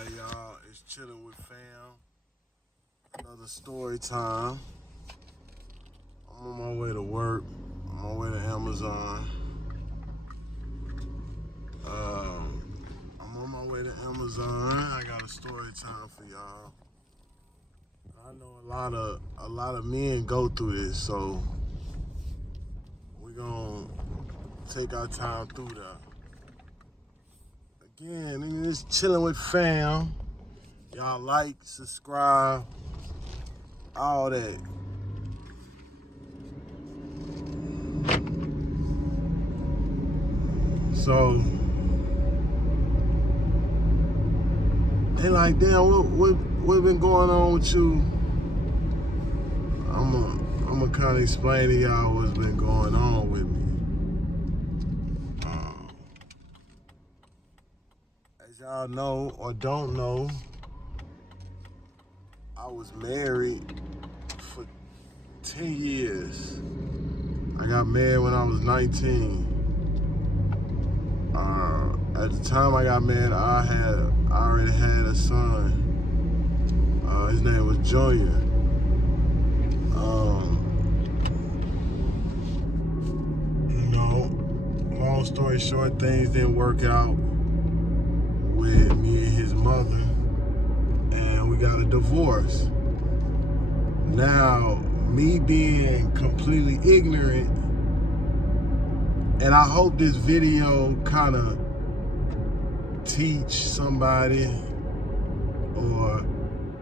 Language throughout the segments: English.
Alright, y'all, it's Chilling with Fam. Another story time. I'm on my way to work. I'm on my way to Amazon. I'm on my way to Amazon. I got a story time for y'all. I know a lot of men go through this, so we're gonna take our time through that. Again, it's Chilling with Fam. Y'all like, subscribe, all that. So they like, damn, what been going on with you? I'm gonna kind of explain to y'all what's been going on with me. As y'all know or don't know, I was married for 10 years. I got married when I was 19. At the time I got married, I already had a son. His name was Junior. Long story short, things didn't work out with me and his mother, and we got a divorce. Now, me being completely ignorant, and I hope this video kind of teach somebody or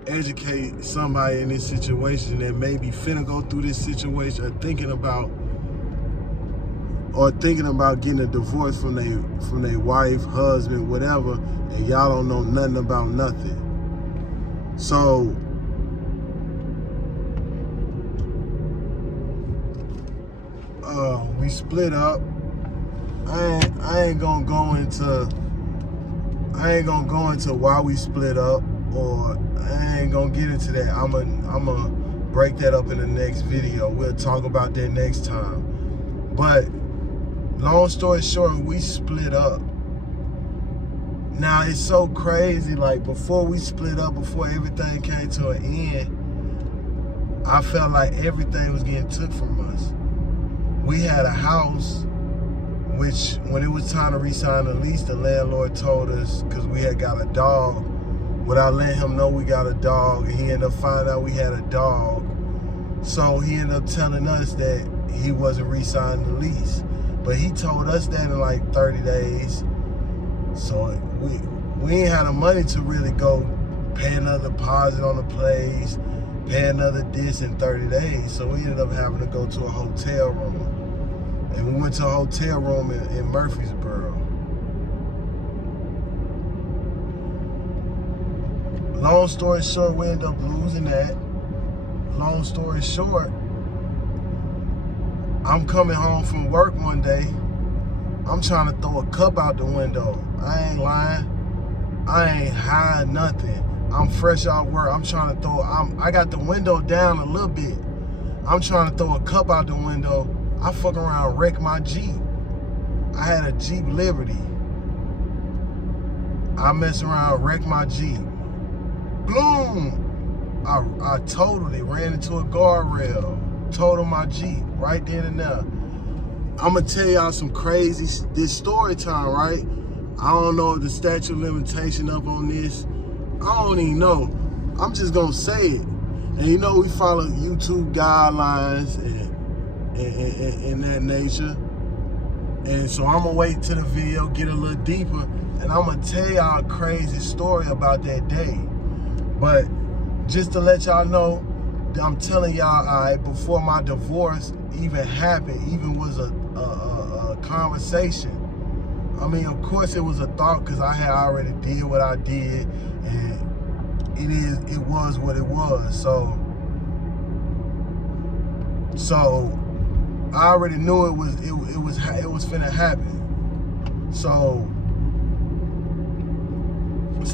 educate somebody in this situation that may be finna go through this situation or thinking about getting a divorce from their wife, husband, whatever, and y'all don't know nothing about nothing. So we split up. I ain't gonna go into why we split up, or I ain't gonna get into that. I'm gonna break that up in the next video. We'll talk about that next time. But long story short, we split up. Now it's so crazy, like before we split up, before everything came to an end, I felt like everything was getting took from us. We had a house, which when it was time to re-sign the lease, the landlord told us, because we had got a dog, without letting him know we got a dog, he ended up finding out we had a dog. So he ended up telling us that he wasn't re-signing the lease. But he told us that in like 30 days. So we ain't had the money to really go pay another deposit on the place, pay another this in 30 days. So we ended up having to go to a hotel room. And we went to a hotel room in Murfreesboro. Long story short, we ended up losing that. Long story short, I'm coming home from work one day. I'm trying to throw a cup out the window. I ain't lying. I ain't hiding nothing. I'm fresh out of work. I'm trying to I got the window down a little bit. I'm trying to throw a cup out the window. I fuck around, wreck my Jeep. I had a Jeep Liberty. I mess around, wreck my Jeep. Boom! I totally ran into a guardrail. Totaled my Jeep right then and there. I'm gonna tell y'all some crazy, this story time, right? I don't know if the statute of limitation up on this. I don't even know. I'm just gonna say it. And you know we follow YouTube guidelines and that nature. And so I'm gonna wait till the video get a little deeper, and I'm gonna tell y'all a crazy story about that day. But just to let y'all know, I'm telling y'all, before my divorce even happened, even was a conversation. I mean, of course it was a thought, because I had already did what I did, and it was what it was. So I already knew it was finna happen. So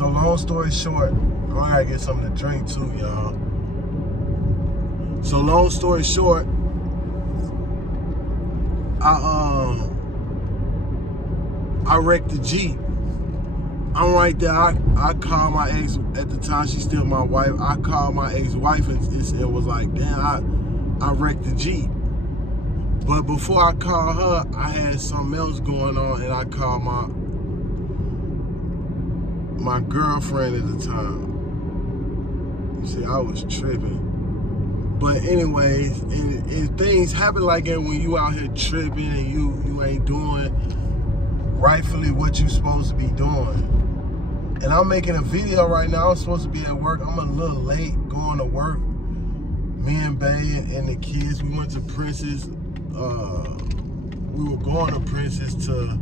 long story short, I gotta get something to drink too, y'all. So long story short, I wrecked the Jeep. I'm right there. I called my ex at the time. She's still my wife. I called my ex-wife and was like, damn, I wrecked the Jeep. But before I called her, I had something else going on, and I called my girlfriend at the time. You see, I was tripping. But anyways, and things happen like that when you out here tripping and you ain't doing rightfully what you supposed to be doing. And I'm making a video right now. I'm supposed to be at work. I'm a little late going to work. Me and Bay and the kids, we went to Princess. We were going to Princess to,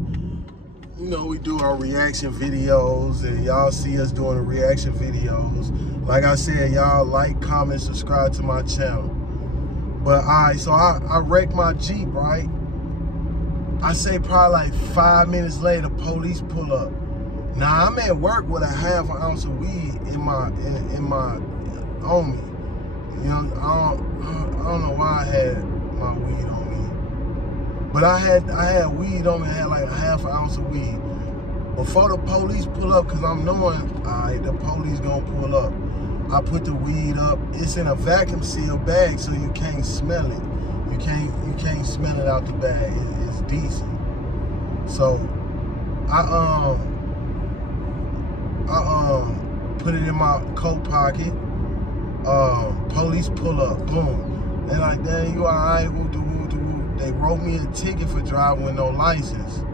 you know, we do our reaction videos, and y'all see us doing the reaction videos. Like I said, y'all like, comment, subscribe to my channel. But all right, so I wrecked my Jeep, right? I say probably like 5 minutes later, police pull up. Now I'm at work with a half an ounce of weed in my on me. You know, I don't know why I had my weed on me, but I had weed on me. I had like a half an ounce of weed. Before the police pull up, cause I'm knowing, all right, the police gonna pull up. I put the weed up. It's in a vacuum sealed bag, so you can't smell it. You can't smell it out the bag. It's decent. So I put it in my coat pocket. Police pull up, boom. They like, dang, you all right? They wrote me a ticket for driving with no license,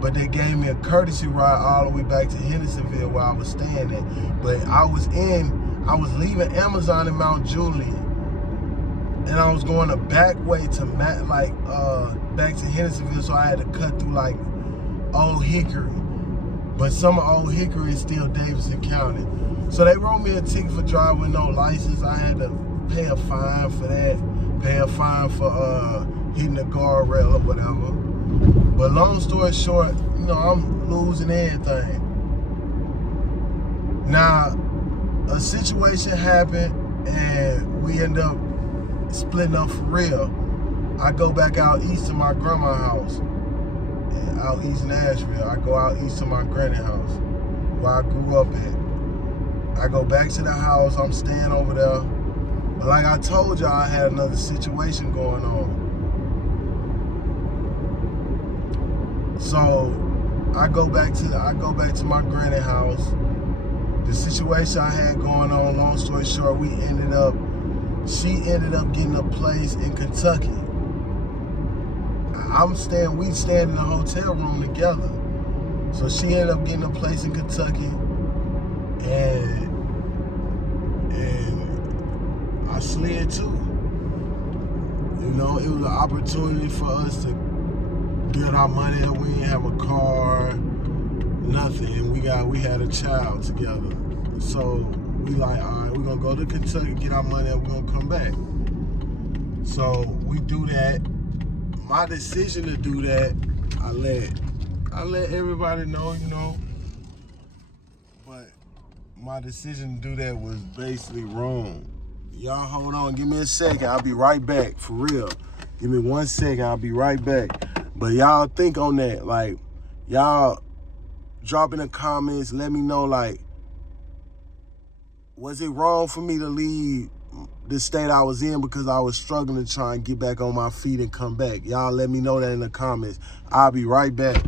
but they gave me a courtesy ride all the way back to Hendersonville where I was staying at. But I was leaving Amazon in Mount Juliet, and I was going the back way to back to Hendersonville, so I had to cut through like Old Hickory. But some of Old Hickory is still Davidson County. So they wrote me a ticket for driving with no license. I had to pay a fine for that, pay a fine for hitting the guardrail or whatever. But long story short, you know, I'm losing everything. Now, a situation happened and we end up splitting up for real. I go back out east to my grandma's house. Out east Nashville. I go out east to my granny house where I grew up at. I go back to the house. I'm staying over there. But like I told y'all, I had another situation going on. So I go back to my granny house. The situation I had going on, long story short, she ended up getting a place in Kentucky. We staying in a hotel room together. So she ended up getting a place in Kentucky, and I slid too. You know, it was an opportunity for us to build our money. We didn't have a car, nothing. We had a child together. So we like, all right, we're gonna go to Kentucky, get our money, and we're gonna come back. So we do that. My decision to do that, I let everybody know, you know, but my decision to do that was basically wrong. Y'all hold on, give me a second, I'll be right back, for real. Give me 1 second, I'll be right back. But y'all think on that, like, y'all drop in the comments, let me know, like, was it wrong for me to leave the state I was in because I was struggling to try and get back on my feet and come back? Y'all let me know that in the comments. I'll be right back.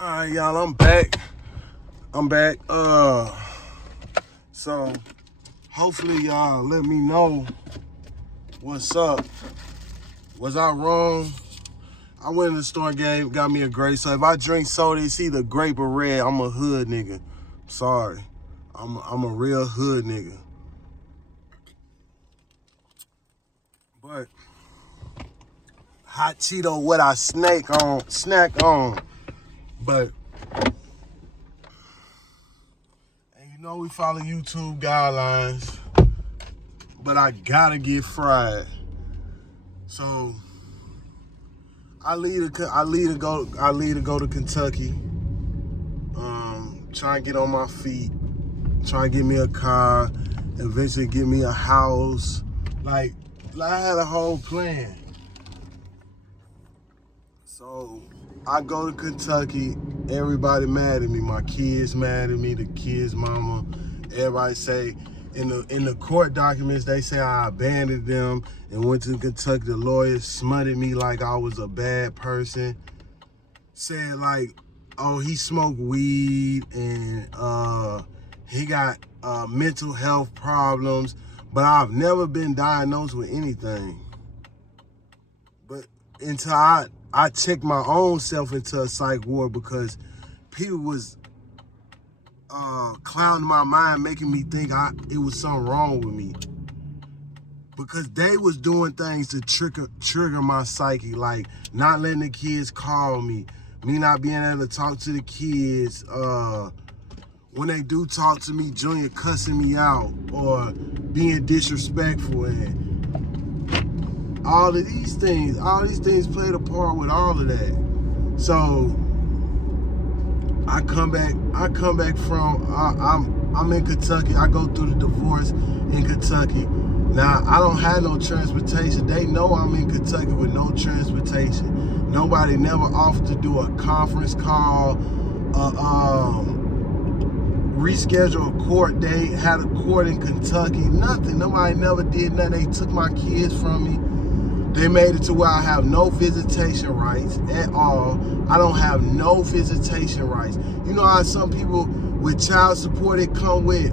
All right, y'all, I'm back. So hopefully y'all let me know what's up. Was I wrong? I went in the store and got me a grape. So if I drink soda, it's either grape or red. I'm a hood nigga. Sorry. I'm a real hood nigga. But hot Cheeto, what I snack on. But and you know we follow YouTube guidelines, but I gotta get fried. So I leave to go to Kentucky. Try and get on my feet. Try and get me a car. Eventually get me a house. Like I had a whole plan. So I go to Kentucky. Everybody mad at me. My kids mad at me. The kids' mama. Everybody say in the court documents they say I abandoned them and went to Kentucky. The lawyers smutted me like I was a bad person. Said like, oh, he smoked weed and he got mental health problems, but I've never been diagnosed with anything. But until I checked my own self into a psych ward because people was clouding my mind, making me think it was something wrong with me. Because they was doing things to trigger my psyche, like not letting the kids call me not being able to talk to the kids. When they do talk to me, Junior cussing me out or being disrespectful, and all these things played a part with all of that. So I come back from I'm in Kentucky. I go through the divorce in Kentucky. Now I don't have no transportation. They know I'm in Kentucky with no transportation. Nobody never offered to do a conference call, reschedule a court date, had a court in Kentucky, nothing. Nobody never did nothing. They took my kids from me. They made it to where I have no visitation rights at all. I don't have no visitation rights. You know how some people with child support, it come with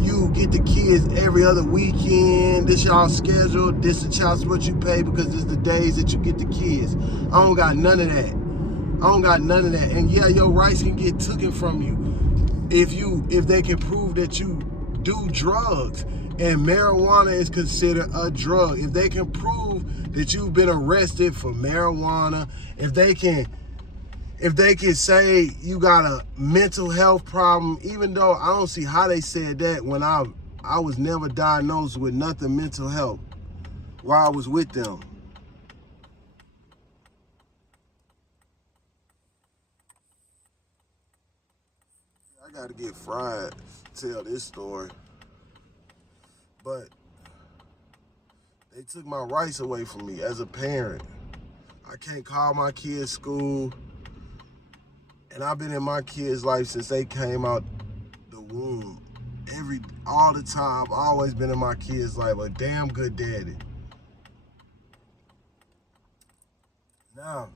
you get the kids every other weekend. This y'all schedule. This the child support you pay because it's the days that you get the kids. I don't got none of that. And yeah, your rights can get taken from you if they can prove that you do drugs. And marijuana is considered a drug. If they can prove that you've been arrested for marijuana, if they can say you got a mental health problem, even though I don't see how they said that when I was never diagnosed with nothing mental health while I was with them. I gotta get fried to tell this story. But they took my rights away from me as a parent. I can't call my kids school. And I've been in my kids' life since they came out the womb. All the time, I've always been in my kids' life, a damn good daddy. Now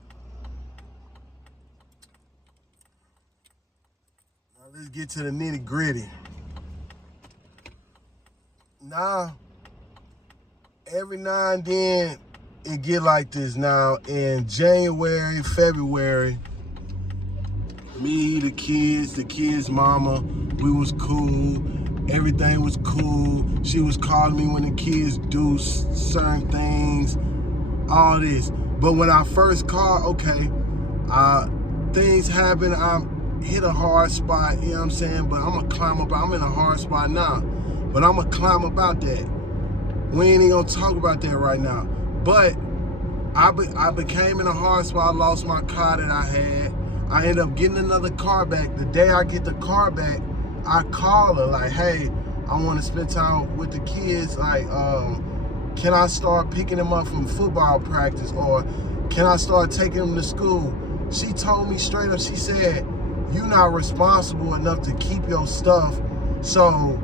let's get to the nitty gritty. Now, every now and then, it get like this. Now, in January, February, me, the kids' mama, we was cool. Everything was cool. She was calling me when the kids do certain things, all this. But when I first called, okay, things happen. I hit a hard spot, you know what I'm saying? But I'm gonna climb up. I'm in a hard spot now, but I'm gonna climb about that. We ain't even gonna talk about that right now. But I became in a hard spot. I lost my car that I had. I ended up getting another car back. The day I get the car back, I call her like, hey, I want to spend time with the kids. Like, can I start picking them up from football practice, or can I start taking them to school? She told me straight up, she said, you're not responsible enough to keep your stuff So,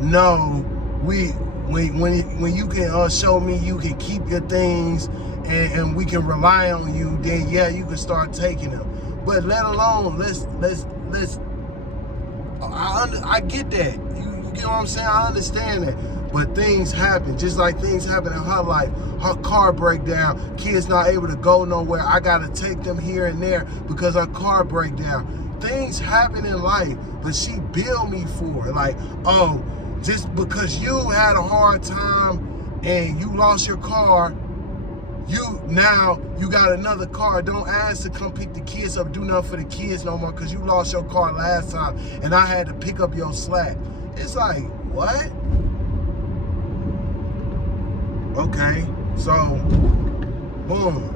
no, when you can show me you can keep your things and we can rely on you, then yeah, you can start taking them. But let alone, I get that. You get what I'm saying? I understand that. But things happen, just like things happen in her life. Her car break down, kids not able to go nowhere. I gotta take them here and there because her car break down. Things happen in life, but she billed me for it. Like, oh, just because you had a hard time and you lost your car, you got another car. Don't ask to come pick the kids up, do nothing for the kids no more because you lost your car last time and I had to pick up your slack. It's like, what? Okay, so, boom.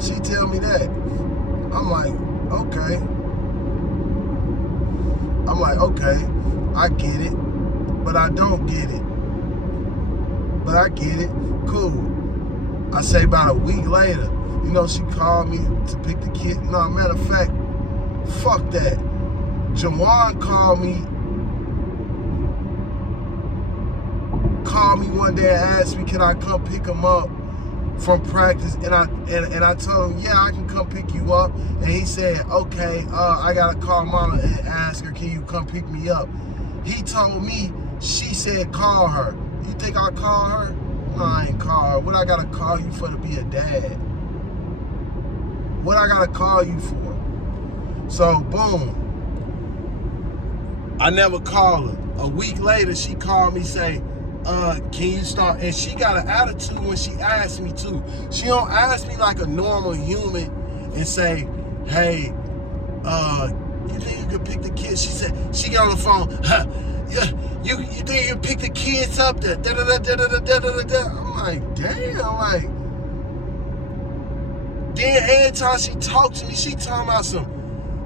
She tell me that. I'm like, okay. I get it, but I don't get it. But I get it, cool. I say about a week later, you know, she called me to pick the kid. No, matter of fact, fuck that. Jawan called me one day and asked me, can I come pick him up from practice? And I told him, yeah, I can come pick you up. And he said, okay, I gotta call mama and ask her, can you come pick me up? He told me, she said, call her. You think I call her? No, I ain't call her. What I gotta call you for to be a dad? What I gotta call you for? So, boom. I never called her. A week later, she called me, say, can you start? And she got an attitude when she asked me to. She don't ask me like a normal human and say, hey, you think you could pick the kids? She said, she got on the phone, yeah, you think you can pick the kids up? I'm like, damn, then every time she talked to me, she talking about some,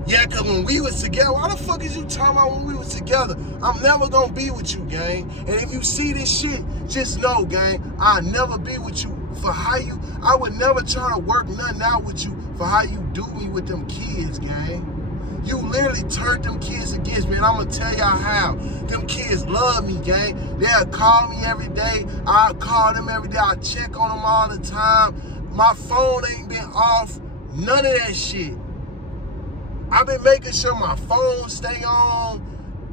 yeah, because when we was together, why the fuck is you talking about when we was together? I'm never going to be with you, gang. And if you see this shit, just know, gang, I'll never be with you for how you, I would never try to work nothing out with you for how you do me with them kids, gang. You literally turned them kids against me, and I'm going to tell y'all how. Them kids love me, gang. They'll call me every day. I'll call them every day. I check on them all the time. My phone ain't been off. None of that shit. I've been making sure my phone stay on,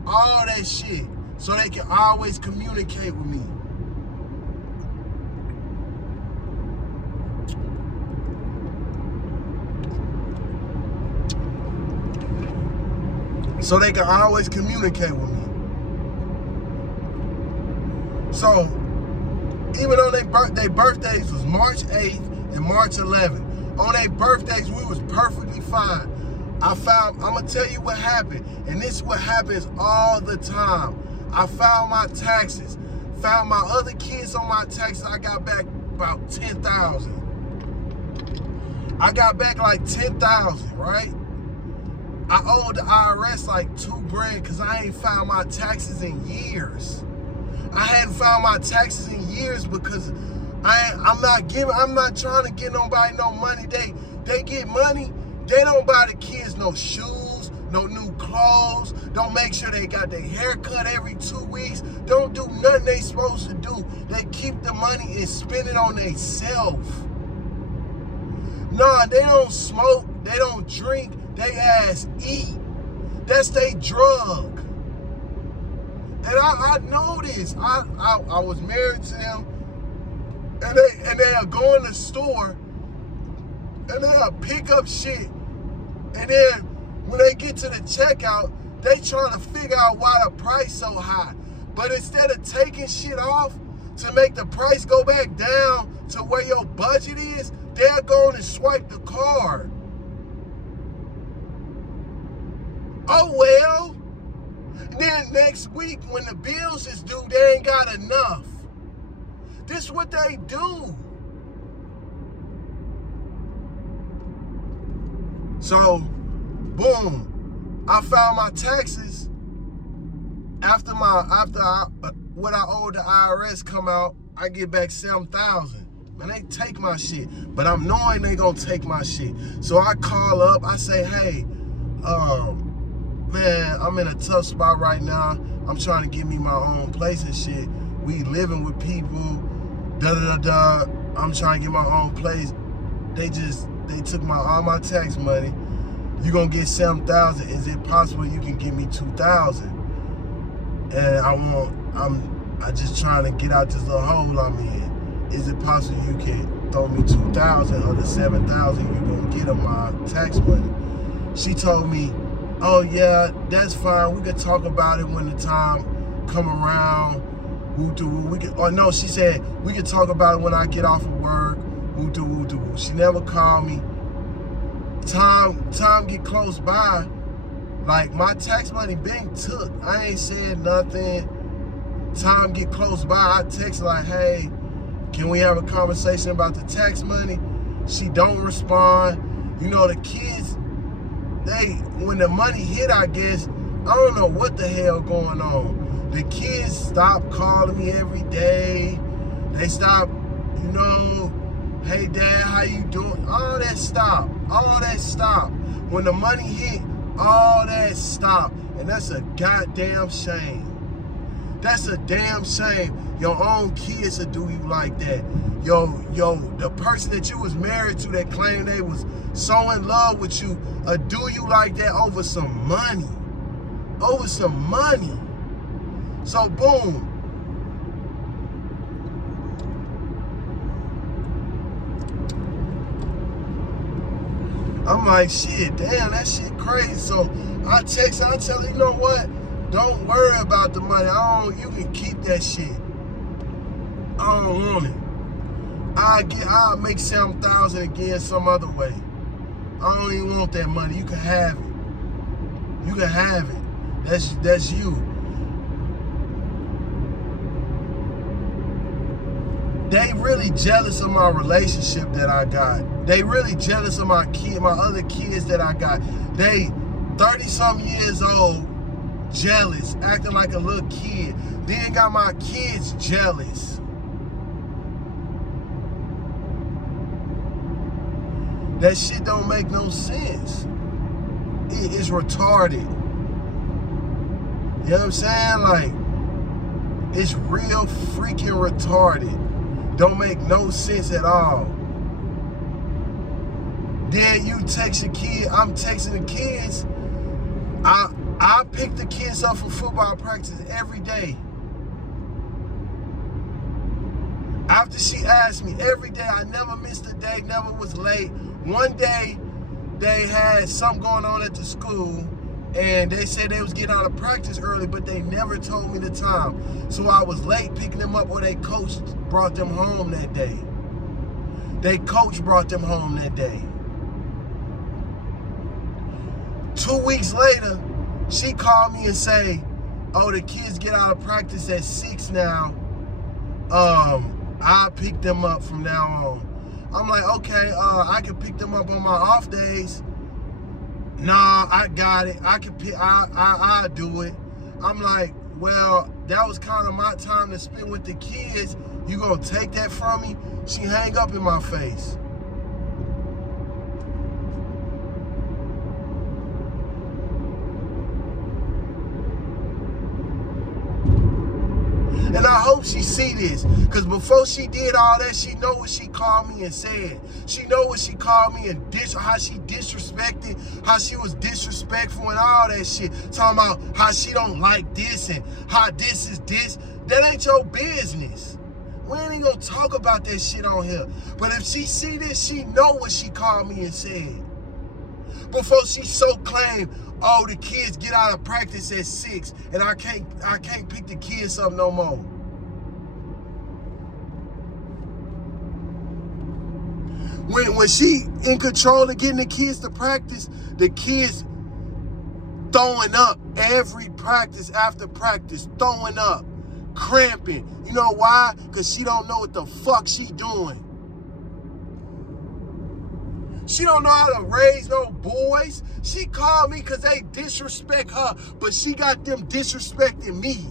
all that shit, so they can always communicate with me. So they can always communicate with me. So, even though their birthdays was March 8th and March 11th, on their birthdays, we was perfectly fine. I'm gonna tell you what happened, and this is what happens all the time. I filed my taxes, found my other kids on my taxes. I got back about 10,000. I got back like 10,000, right? I owed the IRS like $2,000 because I ain't filed my taxes in years. I hadn't filed my taxes in years because I'm not trying to get nobody no money. They get money. They don't buy the kids no shoes, no new clothes. Don't make sure they got their hair cut every 2 weeks. Don't do nothing they supposed to do. They keep the money and spend it on themselves. Nah, they don't smoke. They don't drink. They ass eat. That's their drug. And I know this. I was married to them, and they'll go in the store and they'll pick up shit. And then when they get to the checkout, they trying to figure out why the price so high. But instead of taking shit off to make the price go back down to where your budget is, they'll go and swipe the card. Oh well. And then next week when the bills is due, they ain't got enough. This is what they do. So, boom, I filed my taxes after what I owed the IRS come out. I get back 7,000. Man, they take my shit, but I'm knowing they gonna take my shit. So I call up, I say, hey, man, I'm in a tough spot right now. I'm trying to get me my own place and shit. We living with people, I'm trying to get my own place. They took all my tax money. You gonna get $7,000. Is it possible you can give me $2,000? And I just trying to get out this little hole I'm in. Is it possible you can throw me $2,000 of the $7,000 you gonna get of my tax money? She told me, oh yeah, that's fine. We could talk about it when the time come around. She said, we could talk about it when I get off of work. She never called me. Time get close by. Like, my tax money been took. I ain't said nothing. Time get close by. I text like, hey, can we have a conversation about the tax money? She don't respond. You know, the kids, when the money hit, I guess, I don't know what the hell going on. The kids stop calling me every day. They stop, you know, hey dad, how you doing? All that stop. All that stop. When the money hit, all that stop. And that's a goddamn shame. That's a damn shame. Your own kids will do you like that. Yo, the person that you was married to that claimed they was so in love with you do you like that over some money. Over some money. So boom. I'm like, shit, damn, that shit crazy. So I text her, I tell her, you know what? Don't worry about the money. You can keep that shit. I don't want it. I'll make $7,000 again some other way. I don't even want that money. You can have it. You can have it. That's you. They really jealous of my relationship that I got. They really jealous of my other kids that I got. They 30-something years old, jealous, acting like a little kid. Then got my kids jealous. That shit don't make no sense. It is retarded. You know what I'm saying? Like, it's real freaking retarded. Don't make no sense at all. Then you text your kid, I'm texting the kids. I pick the kids up for football practice every day. After she asked me, every day, I never missed a day, never was late. One day, they had something going on at the school, and they said they was getting out of practice early, but they never told me the time. So I was late picking them up, or their coach brought them home that day. Their coach brought them home that day. 2 weeks later, she called me and say, oh, the kids get out of practice at 6 now. I'll pick them up from now on. I'm like, okay, I can pick them up on my off days. Nah, I got it. I can pick. I'll do it. I'm like, well, that was kind of my time to spend with the kids. You gonna take that from me? She hang up in my face. And I hope she see this, because before she did all that, she know what she called me and said. She know what she called me and how she disrespected, how she was disrespectful and all that shit. Talking about how she don't like this and how this is this. That ain't your business. We ain't gonna talk about that shit on here. But if she see this, she know what she called me and said. Before she so claimed, oh, the kids get out of practice at 6 and I can't pick the kids up no more. When she in control of getting the kids to practice, the kids throwing up every practice after practice, throwing up, cramping. You know why? Because she don't know what the fuck she doing. She don't know how to raise no boys. She called me because they disrespect her, but she got them disrespecting me.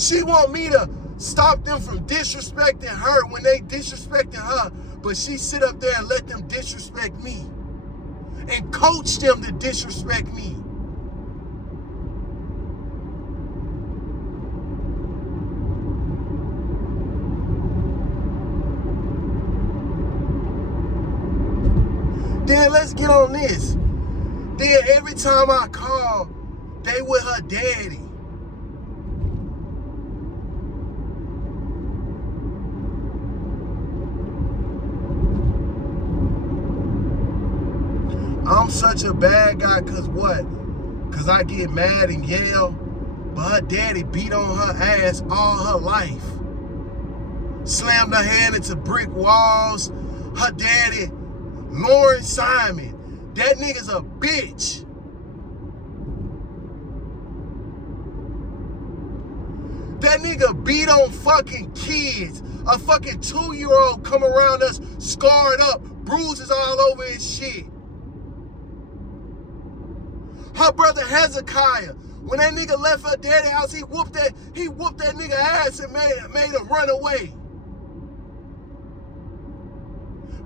She want me to stop them from disrespecting her when they disrespecting her, but she sit up there and let them disrespect me and coach them to disrespect me. Then let's get on this. Then every time I call, they with her daddy. I'm such a bad guy, cause what? Cause I get mad and yell, but her daddy beat on her ass all her life. Slammed her head into brick walls. Her daddy, Lauren Simon, that nigga's a bitch. That nigga beat on fucking kids. A fucking 2-year-old come around us scarred up, bruises all over his shit. Her brother Hezekiah, when that nigga left her daddy house, he whooped that nigga ass and made him run away.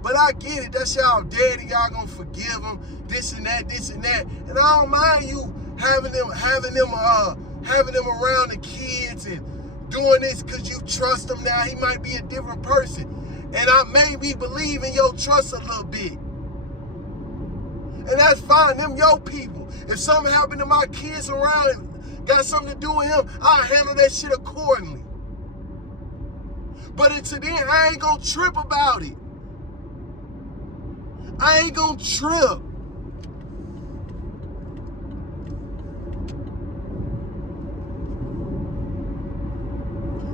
But I get it, that's y'all daddy, y'all gonna forgive him, this and that. And I don't mind you having them around the kids and doing this because you trust him now. He might be a different person. And I maybe believe in your trust a little bit. And that's fine, them your people. If something happened to my kids around, got something to do with him, I'll handle that shit accordingly. But until then, I ain't gonna trip about it. I ain't gonna trip.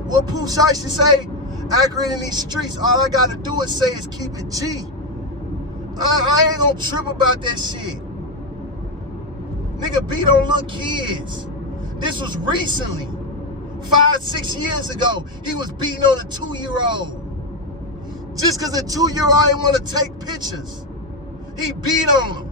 What Pooh Shiesty say? Accurate in these streets, all I gotta do is say is keep it G. I ain't gonna trip about that shit. Nigga beat on little kids. This was recently. 5-6 years ago, he was beating on a 2-year-old. Just because a 2-year-old didn't want to take pictures. He beat on him.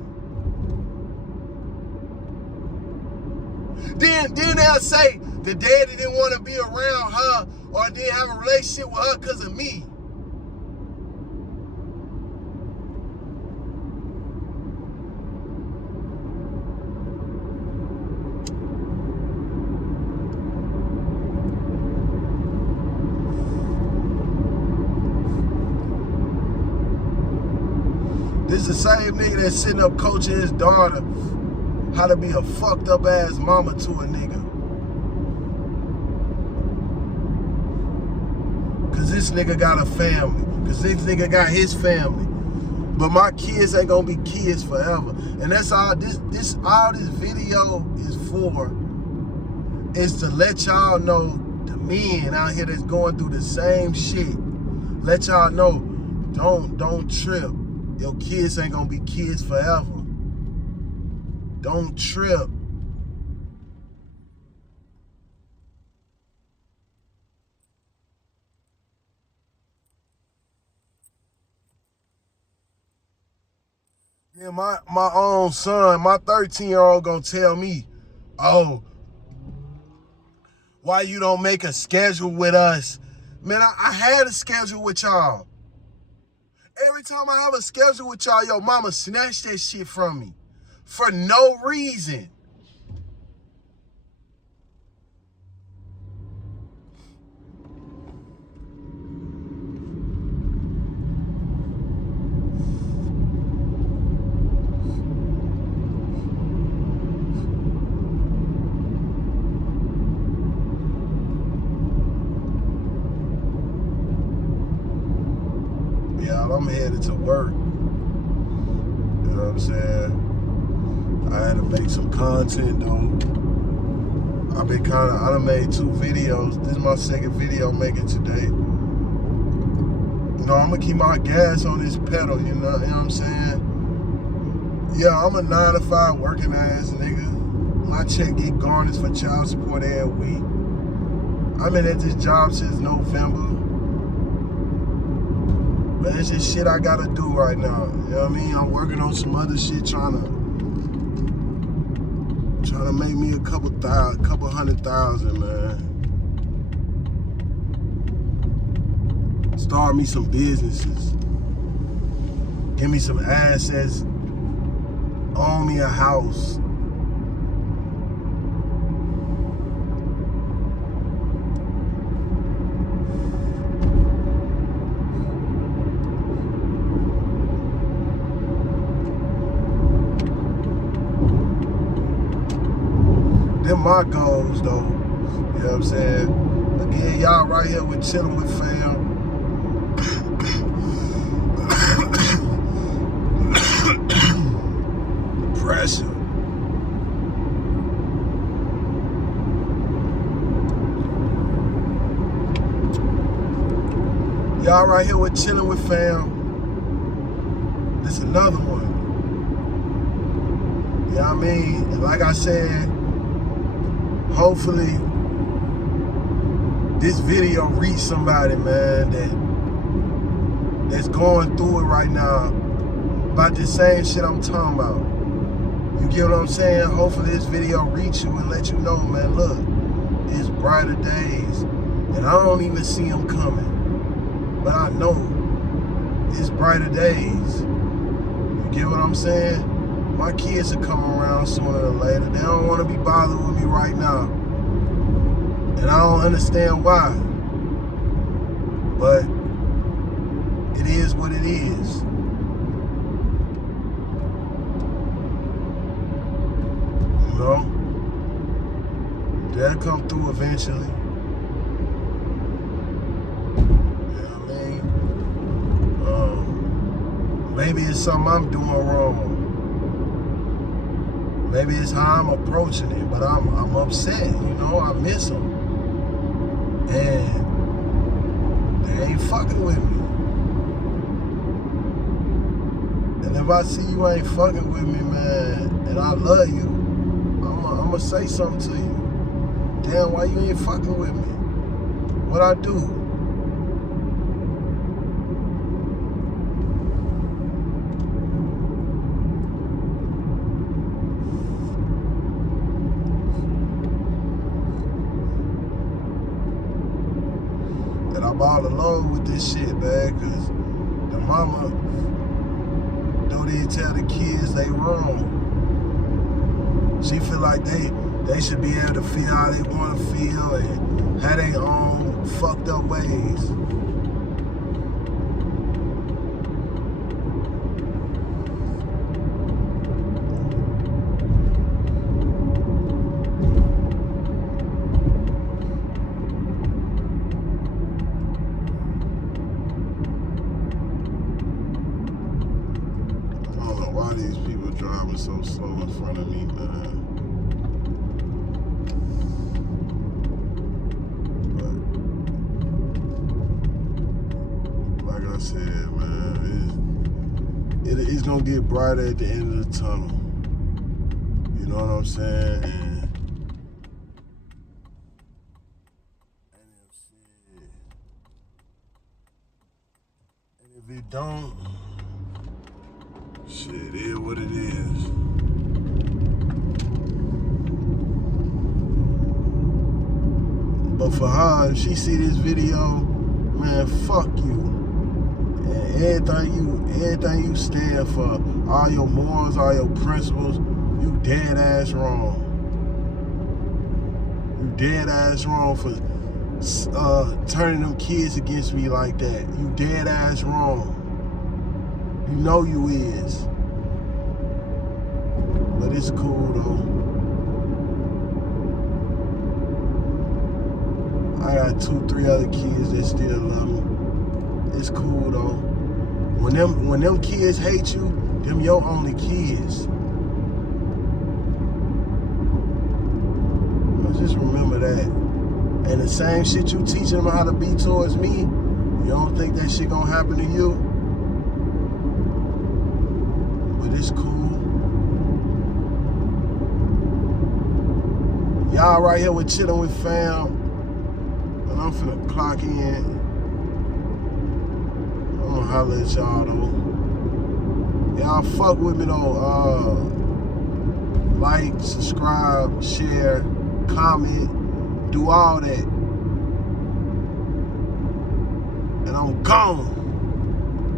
Then they'll say the daddy didn't want to be around her or didn't have a relationship with her because of me. This is the same nigga that's sitting up coaching his daughter how to be a fucked up ass mama to a nigga. Cause this nigga got a family. Cause this nigga got his family. But my kids ain't gonna be kids forever. And that's all this video is for, is to let y'all know, the men out here that's going through the same shit. Let y'all know, don't trip. Your kids ain't gonna be kids forever. Don't trip. Yeah, my own son, my 13-year-old gonna tell me, oh, why you don't make a schedule with us? Man, I had a schedule with y'all. Every time I have a schedule with y'all, yo mama snatched that shit from me for no reason. Yeah, I'm headed to work. You know what I'm saying? I had to make some content though. I done made 2 videos. This is my second video making today. You know, I'm gonna keep my gas on this pedal, you know what I'm saying? Yeah, I'm a 9-to-5 working ass nigga. My check get garnished for child support every week. I've been at this job since November. But it's just shit I gotta do right now. You know what I mean? I'm working on some other shit, trying to make me a couple $100,000, man. start me some businesses, give me some assets, own me a house. Them my goals though, you know what I'm saying? Again, y'all right here with Chilling with Fam. Pressure. Y'all right here with Chilling with Fam. This is another one. You know what I mean? And like I said, hopefully this video reach somebody, man, that's going through it right now about the same shit I'm talking about. You get what I'm saying? Hopefully this video reach you and let you know, man, look, it's brighter days. And I don't even see them coming. But I know it's brighter days. You get what I'm saying? My kids will come around sooner or later. They don't want to be bothered with me right now. And I don't understand why. But it is what it is. You know? They'll come through eventually. You know what I mean? Maybe it's something I'm doing wrong. Maybe it's how I'm approaching it, but I'm upset, you know, I miss them. And they ain't fucking with me. And if I see you ain't fucking with me, man, and I love you, I'm gonna say something to you. Damn, why you ain't fucking with me? What I do? And I'm all alone with this shit, man, because the mama don't even tell the kids they wrong. She feel like they should be able to feel how they want to feel and have their own fucked up ways. I don't know why these people driving so slow in front of me, man. But like I said, man, it's gonna get brighter at the end of the tunnel. You know what I'm saying? And if it don't, shit, it is what it is. But for her, if she see this video, man, fuck you. And everything you stand for, all your morals, all your principles, you dead ass wrong. You dead ass wrong for turning them kids against me like that. You dead ass wrong. You know you is. But it's cool though. I got 2-3 other kids that still love me. It's cool though. When them kids hate you, them your only kids. Just remember that. And the same shit you teaching them how to be towards me, you don't think that shit gonna happen to you? But it's cool. Y'all right here with Chilling with Fam. And I'm finna clock in. I'm gonna holler at y'all though. Y'all fuck with me though. Like, subscribe, share, comment, do all that. and I'm gone.